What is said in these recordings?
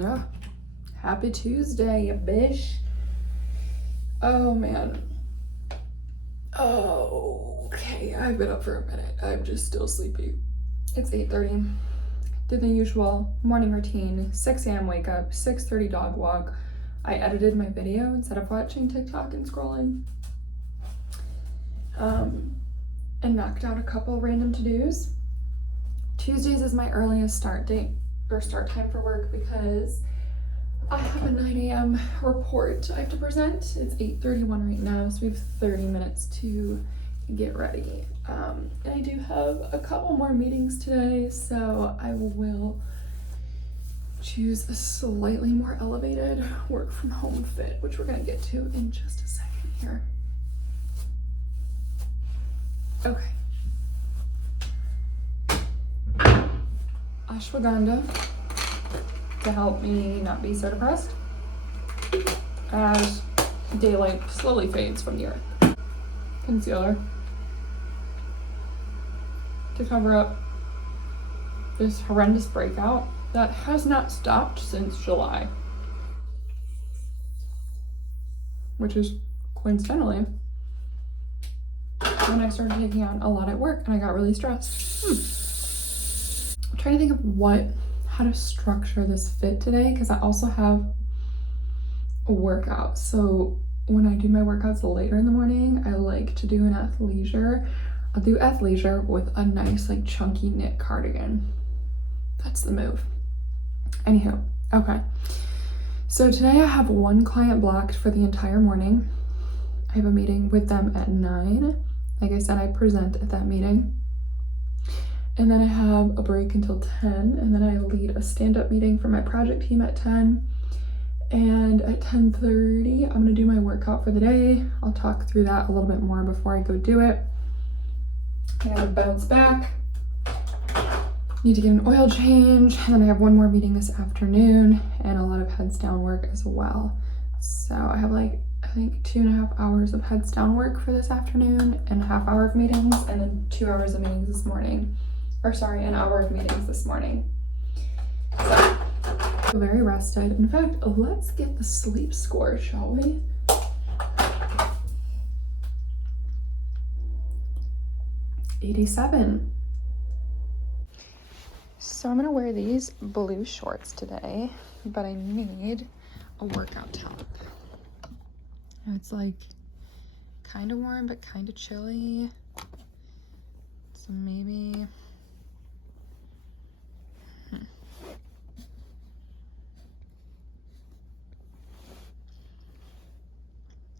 Yeah. Happy Tuesday, you bish. Oh man. Oh, okay. I've been up for a minute. I'm just still sleepy. It's 8:30. Did the usual morning routine. 6 a.m. wake up, 6:30 dog walk. I edited my video instead of watching TikTok and scrolling. And knocked out a couple random to-dos. Tuesdays is my earliest start time for work because I have a 9 a.m. report I have to present. It's 8:31 right now, so we have 30 minutes to get ready. And I do have a couple more meetings today, so I will choose a slightly more elevated work from home fit, which we're gonna get to in just a second here. Okay. Ashwagandha to help me not be so depressed as daylight slowly fades from the earth. Concealer to cover up this horrendous breakout that has not stopped since July, which is coincidentally when I started taking on a lot at work and I got really stressed. I'm trying to think of how to structure this fit today, because I also have a workout. So when I do my workouts later in the morning, I like to do an athleisure. I'll do athleisure with a nice like chunky knit cardigan. That's the move. Anywho, okay. So today I have one client blocked for the entire morning. I have a meeting with them at 9. Like I said, I present at that meeting. And then I have a break until 10, and then I lead a stand-up meeting for my project team at 10. And at 10:30, I'm gonna do my workout for the day. I'll talk through that a little bit more before I go do it. I gotta bounce back. Need to get an oil change, and then I have one more meeting this afternoon and a lot of heads down work as well. So I have like, I think 2.5 hours of heads down work for this afternoon and a half hour of meetings, and then 2 hours of meetings this morning. Or sorry, an hour of meetings this morning. So, very rested. In fact, let's get the sleep score, shall we? '87. So I'm gonna wear these blue shorts today, but I need a workout top. It's like kind of warm, but kind of chilly. So maybe,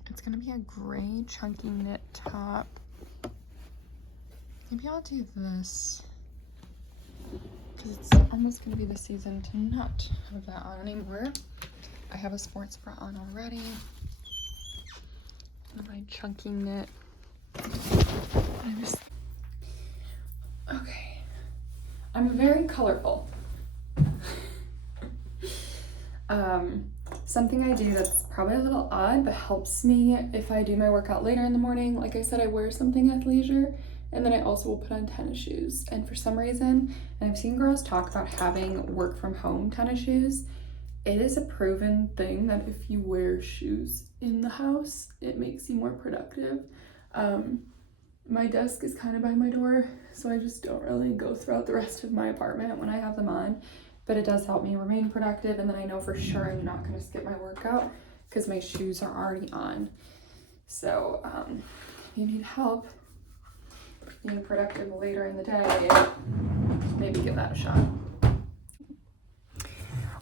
it's gonna be a gray chunky knit top. Maybe I'll do this because it's almost gonna be the season to not have that on anymore. I have a sports bra on already. My chunky knit. Okay. I'm very colorful. Something I do that's probably a little odd but helps me if I do my workout later in the morning. Like I said, I wear something athleisure, and then I also will put on tennis shoes. And for some reason, and I've seen girls talk about having work from home tennis shoes, it is a proven thing that if you wear shoes in the house, it makes you more productive. My desk is kind of by my door, so I just don't really go throughout the rest of my apartment when I have them on, but it does help me remain productive. And then I know for sure I'm not going to skip my workout because my shoes are already on. So if you need help being productive later in the day, maybe give that a shot.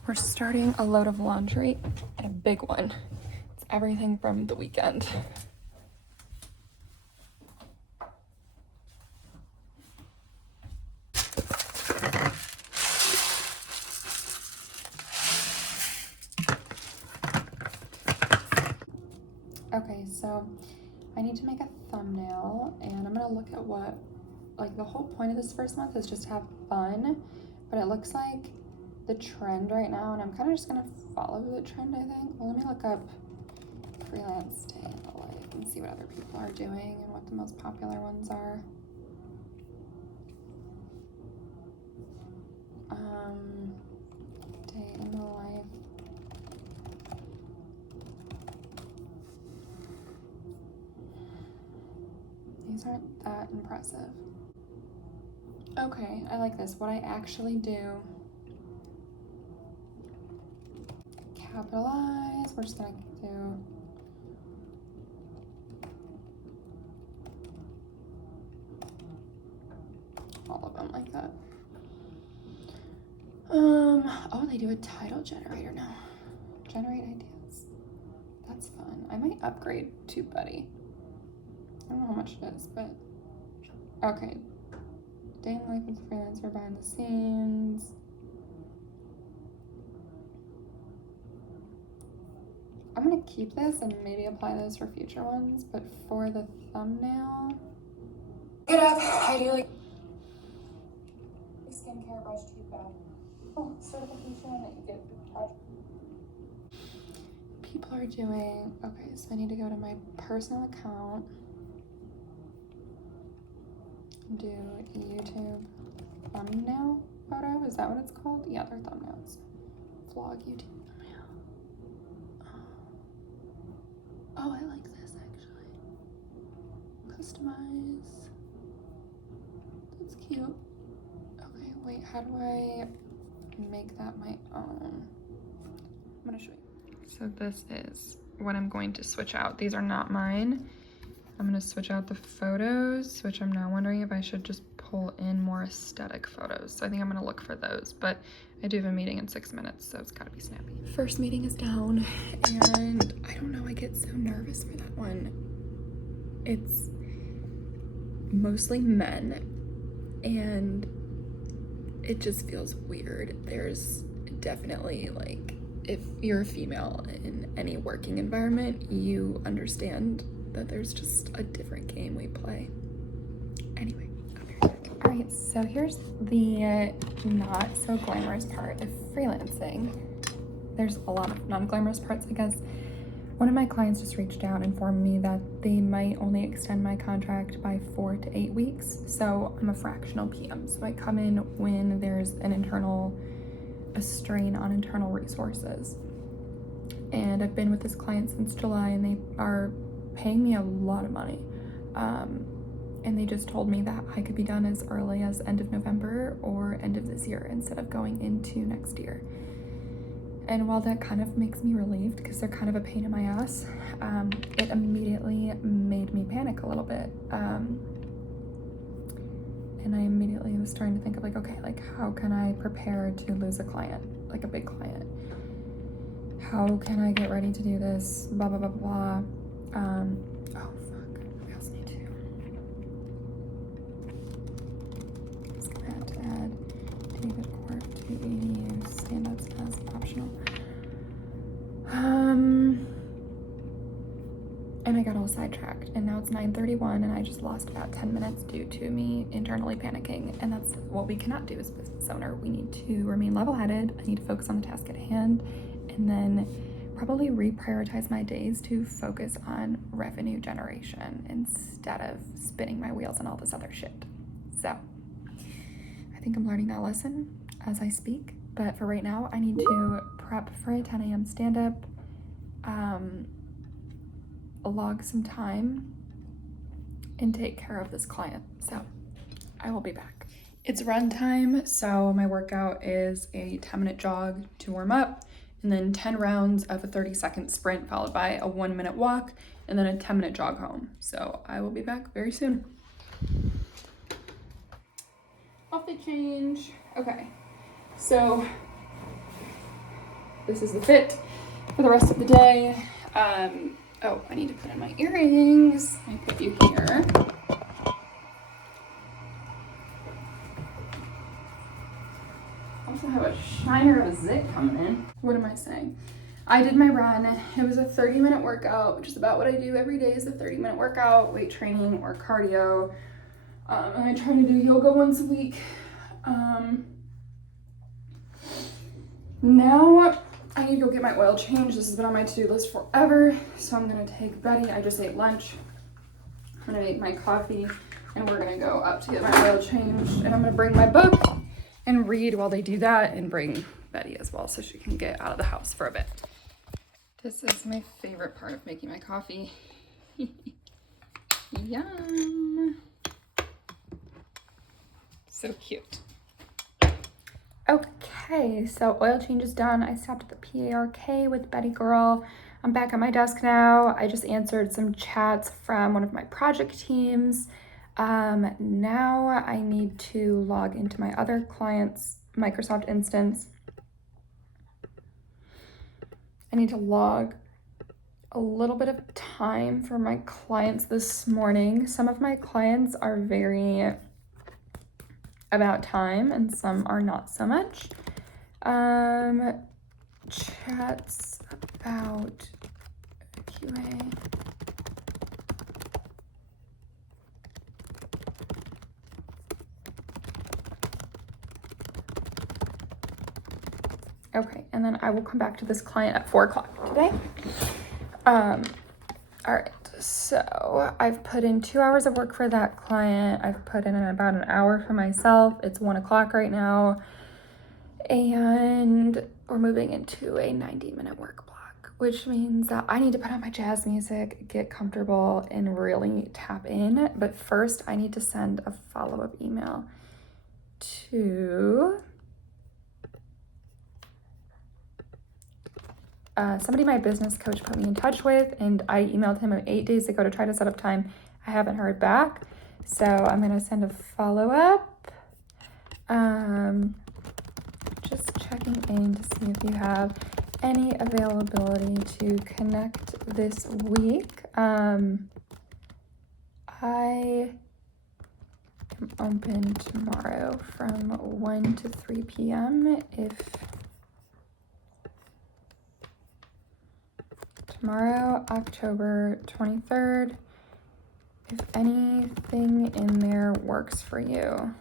We're starting a load of laundry, and a big one. It's everything from the weekend. Okay, so I need to make a thumbnail, and I'm gonna look at what, like the whole point of this first month is just to have fun, but it looks like the trend right now, and I'm kind of just gonna follow the trend, I think. Well, let me look up freelance day in the life and see what other people are doing and what the most popular ones are. Day in the life aren't that impressive. Okay, I like this. What I actually do. Capitalize. We're just gonna do all of them like that. Oh, they do a title generator now. Generate ideas. That's fun. I might upgrade to Buddy. I don't know how much it is, but okay. Day in life as a freelancer, behind the scenes. I'm gonna keep this and maybe apply this for future ones, but for the thumbnail. Get up. I do like skincare, brush teeth, bath. Oh, certification that you get project. People are doing, okay, so I need to go to my personal account, do YouTube thumbnail photo, is that what it's called? Yeah, they're thumbnails. Vlog YouTube thumbnail. Oh, I like this actually. Customize. That's cute. Okay, wait, how do I make that my own? I'm gonna show you. So this is what I'm going to switch out. These are not mine. I'm gonna switch out the photos, which I'm now wondering if I should just pull in more aesthetic photos. So I think I'm gonna look for those, but I do have a meeting in 6 minutes, so it's gotta be snappy. First meeting is down, and I don't know, I get so nervous for that one. It's mostly men, and it just feels weird. There's definitely, like, if you're a female in any working environment, you understand that there's just a different game we play. Anyway, I'll be right back. All right, so here's the not so glamorous part of freelancing. There's a lot of non-glamorous parts, I guess. One of my clients just reached out and informed me that they might only extend my contract by 4 to 8 weeks. So I'm a fractional PM. So I come in when there's a strain on internal resources. And I've been with this client since July, and they are paying me a lot of money. And they just told me that I could be done as early as end of November or end of this year instead of going into next year. And while that kind of makes me relieved because they're kind of a pain in my ass, it immediately made me panic a little bit. And I immediately was starting to think of like, okay, like how can I prepare to lose a client, like a big client? How can I get ready to do this? Blah, blah, blah, blah. Oh, fuck. We also need to. Just gonna have to add David Court to ADU stand-ups as optional. And I got all sidetracked, and now it's 9:31, and I just lost about 10 minutes due to me internally panicking, and that's what we cannot do as a business owner. We need to remain level-headed. I need to focus on the task at hand, and then probably reprioritize my days to focus on revenue generation instead of spinning my wheels on all this other shit. So I think I'm learning that lesson as I speak, but for right now, I need to prep for a 10 a.m. stand-up, log some time, and take care of this client. So I will be back. It's run time, so my workout is a 10-minute jog to warm up, and then 10 rounds of a 30-second sprint followed by a 1-minute walk, and then a 10-minute jog home. So I will be back very soon. Outfit change. Okay, so this is the fit for the rest of the day. Oh, I need to put in my earrings. I put you here. Also have a shiner of a zit coming in. What am I saying? I did my run. It was a 30-minute workout, which is about what I do every day, is a 30-minute workout, weight training or cardio. And I try to do yoga once a week. Now I need to go get my oil change. This has been on my to-do list forever. So I'm gonna take Betty. I just ate lunch. I'm gonna make my coffee, and we're gonna go up to get my oil changed. And I'm gonna bring my book and read while they do that, and bring Betty as well so she can get out of the house for a bit. This is my favorite part of making my coffee. Yum. So cute. Okay, so oil change is done. I stopped at the PARK with Betty Girl. I'm back at my desk now. I just answered some chats from one of my project teams. Now I need to log into my other client's Microsoft instance. I need to log a little bit of time for my clients this morning. Some of my clients are very about time and some are not so much. Chats about QA. Okay, and then I will come back to this client at 4 o'clock today. All right, so I've put in 2 hours of work for that client. I've put in about an hour for myself. It's 1 o'clock right now. And we're moving into a 90-minute work block, which means that I need to put on my jazz music, get comfortable, and really tap in. But first, I need to send a follow-up email to somebody my business coach put me in touch with, and I emailed him 8 days ago to try to set up time. I haven't heard back, so I'm gonna send a follow-up. Just checking in to see if you have any availability to connect this week. I am open tomorrow from 1 to 3 p.m. Tomorrow, October 23rd, if anything in there works for you.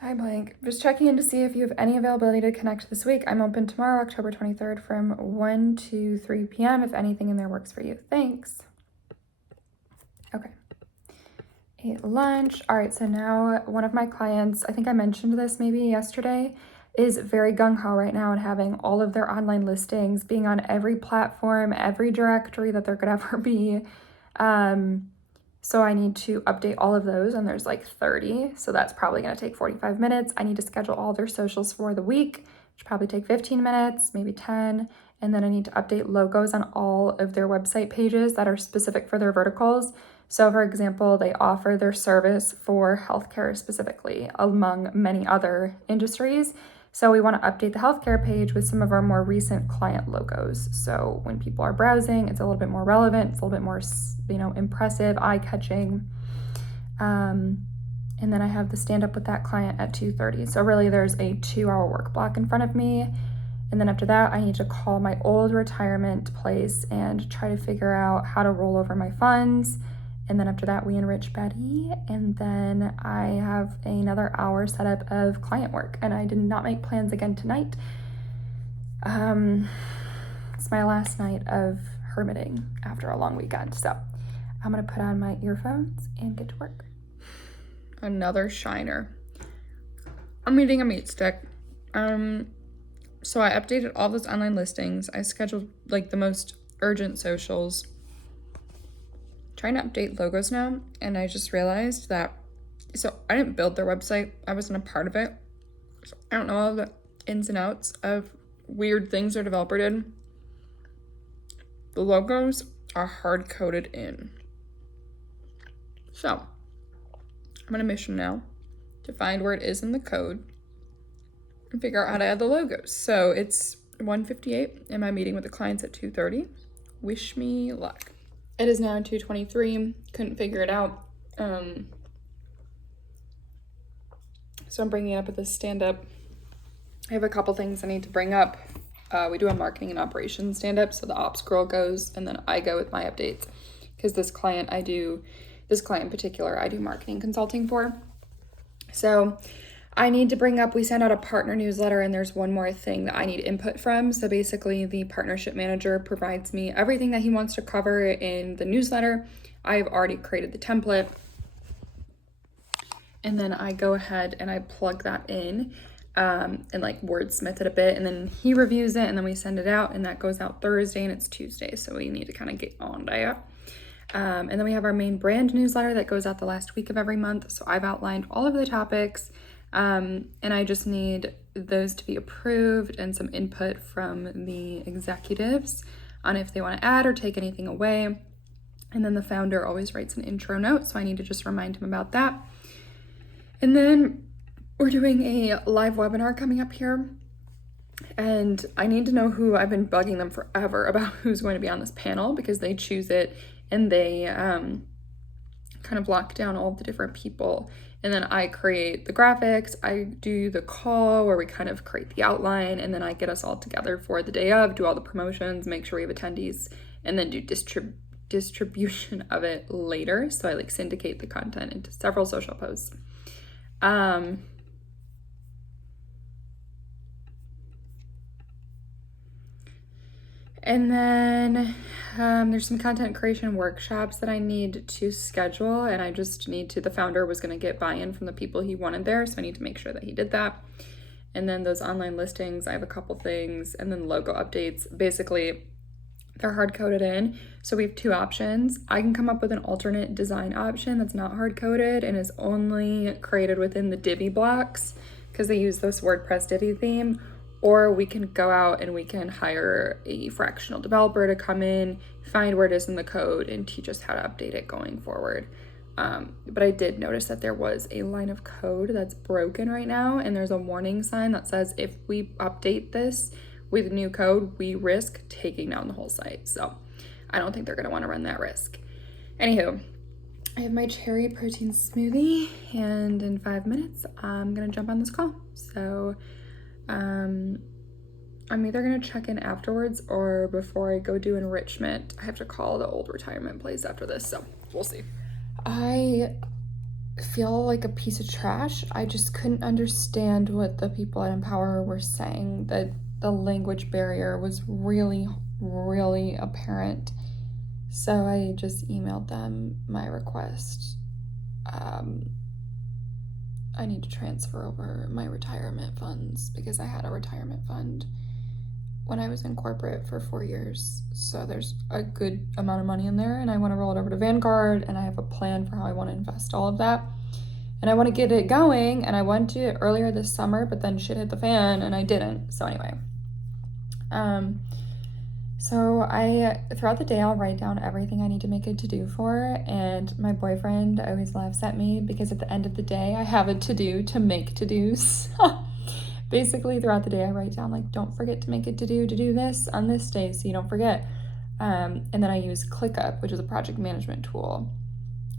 Hi, blank. Just checking in to see if you have any availability to connect this week. I'm open tomorrow, October 23rd from 1 to 3 p.m. if anything in there works for you. Thanks. Okay. Ate lunch. All right, so now one of my clients, I think I mentioned this maybe yesterday, is very gung-ho right now and having all of their online listings being on every platform, every directory that there could ever be. So I need to update all of those, and there's like 30, so that's probably going to take 45 minutes. I need to schedule all their socials for the week, which probably take 15 minutes, maybe 10, and then I need to update logos on all of their website pages that are specific for their verticals. So for example, they offer their service for healthcare specifically, among many other industries. So we want to update the healthcare page with some of our more recent client logos. So when people are browsing, it's a little bit more relevant, it's a little bit more, impressive, eye-catching. And then I have the stand-up with that client at 2:30. So really there's a 2-hour work block in front of me. And then after that, I need to call my old retirement place and try to figure out how to roll over my funds. And then after that, we enrich Betty. And then I have another hour set up of client work. And I did not make plans again tonight. It's my last night of hermiting after a long weekend. So I'm gonna put on my earphones and get to work. Another shiner. I'm eating a meat stick. So I updated all those online listings. I scheduled like the most urgent socials. Trying to update logos now, and I just realized that, so I didn't build their website, I wasn't a part of it, so I don't know all the ins and outs of weird things their developer did. The logos are hard-coded in. So I'm on a mission now to find where it is in the code and figure out how to add the logos. So it's 1:58 and my meeting with the clients at 2:30. Wish me luck. It is now 2:23, couldn't figure it out. So I'm bringing it up at this stand-up. I have a couple things I need to bring up. We do a marketing and operations stand-up, so the ops girl goes, and then I go with my updates. Because this client in particular, I do marketing consulting for. So I need to bring up, we send out a partner newsletter, and there's one more thing that I need input from. So basically the partnership manager provides me everything that he wants to cover in the newsletter. I've already created the template, and then I go ahead and I plug that in. and like wordsmith it a bit, and then he reviews it, and then we send it out, and that goes out Thursday, and it's Tuesday, so we need to kind of get on that. And then we have our main brand newsletter that goes out the last week of every month. So I've outlined all of the topics, and I just need those to be approved and some input from the executives on if they want to add or take anything away. And then the founder always writes an intro note, so I need to just remind him about that. And then we're doing a live webinar coming up here, and I need to know who. I've been bugging them forever about who's going to be on this panel, because they choose it and they kind of lock down all of the different people. And then I create the graphics, I do the call where we kind of create the outline, and then I get us all together for the day of, do all the promotions, make sure we have attendees, and then do distribution of it later. So I like syndicate the content into several social posts. And then there's some content creation workshops that I need to schedule, and I just need to, the founder was going to get buy-in from the people he wanted there, so I need to make sure that he did that. And then those online listings, I have a couple things, and then logo updates. Basically, they're hard-coded in, so we have two options. I can come up with an alternate design option that's not hard-coded and is only created within the Divi blocks, because they use this WordPress Divi theme, or we can go out and we can hire a fractional developer to come in, find where it is in the code, and teach us how to update it going forward. But I did notice that there was a line of code that's broken right now, and there's a warning sign that says if we update this with new code, we risk taking down the whole site. So I don't think they're gonna wanna run that risk. Anywho, I have my cherry protein smoothie, and in 5 minutes, I'm gonna jump on this call. So I'm either gonna check in afterwards or before I go do enrichment. I have to call the old retirement place after this, so we'll see. I feel like a piece of trash. I just couldn't understand what the people at Empower were saying, that the language barrier was really, really apparent. So I just emailed them my request. I need to transfer over my retirement funds, because I had a retirement fund when I was in corporate for 4 years. So there's a good amount of money in there, and I want to roll it over to Vanguard, and I have a plan for how I want to invest all of that. And I want to get it going, and I wanted to do it earlier this summer, but then shit hit the fan and I didn't. So anyway, so throughout the day, I'll write down everything I need to make a to-do for, and my boyfriend always laughs at me because at the end of the day, I have a to-do to make to-dos. Basically, throughout the day, I write down, like, don't forget to make a to-do to do this on this day so you don't forget. And then I use ClickUp, which is a project management tool,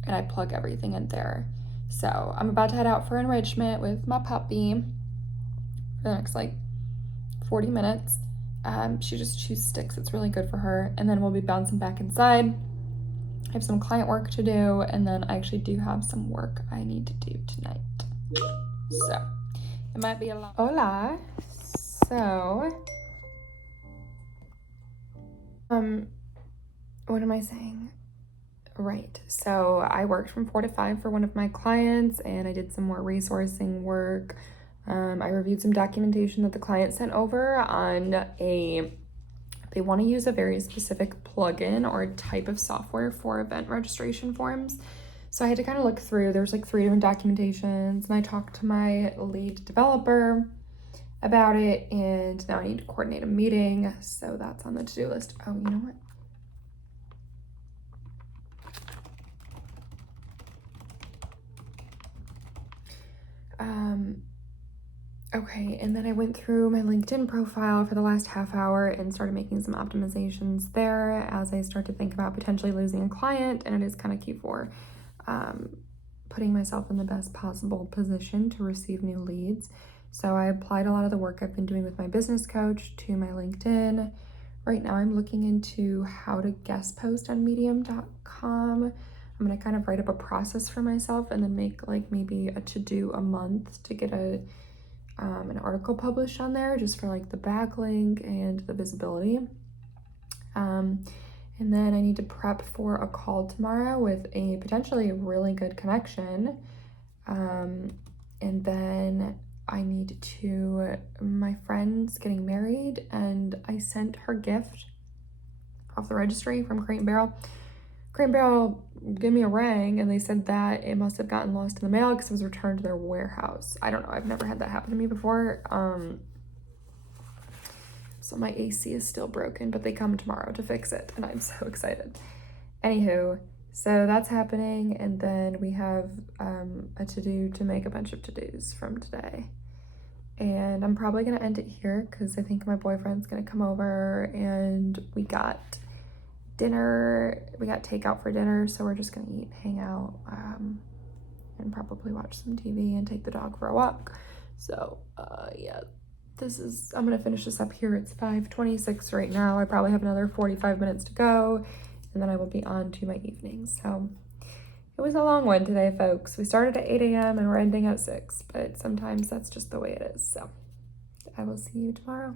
and I plug everything in there. So I'm about to head out for enrichment with my puppy for the next, 40 minutes. She just chews sticks. It's really good for her. And then we'll be bouncing back inside. I have some client work to do, and then I actually do have some work I need to do tonight. So it might be a lot. Hola. So, what am I saying? Right. So I worked from 4 to 5 for one of my clients, and I did some more resourcing work. I reviewed some documentation that the client sent over on they want to use a very specific plugin or type of software for event registration forms. So I had to kind of look through, there's 3 different documentations, and I talked to my lead developer about it, and now I need to coordinate a meeting. So that's on the to-do list. Oh, you know what? Okay, and then I went through my LinkedIn profile for the last half hour and started making some optimizations there as I start to think about potentially losing a client, and it is kind of key for putting myself in the best possible position to receive new leads. So I applied a lot of the work I've been doing with my business coach to my LinkedIn. Right now I'm looking into how to guest post on medium.com. I'm gonna kind of write up a process for myself and then make maybe a to-do a month to get an article published on there, just for the backlink and the visibility. And then I need to prep for a call tomorrow with a potentially really good connection. And then my friend's getting married, and I sent her gift off the registry from Crate and Barrel. Crate and Barrel gave me a ring, and they said that it must have gotten lost in the mail because it was returned to their warehouse. I don't know. I've never had that happen to me before. So my AC is still broken, but they come tomorrow to fix it, and I'm so excited. Anywho, so that's happening, and then we have a to-do to make a bunch of to-dos from today. And I'm probably gonna end it here because I think my boyfriend's gonna come over, and we got takeout for dinner, so we're just gonna eat, hang out, and probably watch some TV and take the dog for a walk. So yeah, I'm gonna finish this up here. It's 5:26 right now. I probably have another 45 minutes to go, and then I will be on to my evening. So it was a long one today, folks. We started at 8 a.m. and we're ending at 6, but sometimes that's just the way it is. So I will see you tomorrow.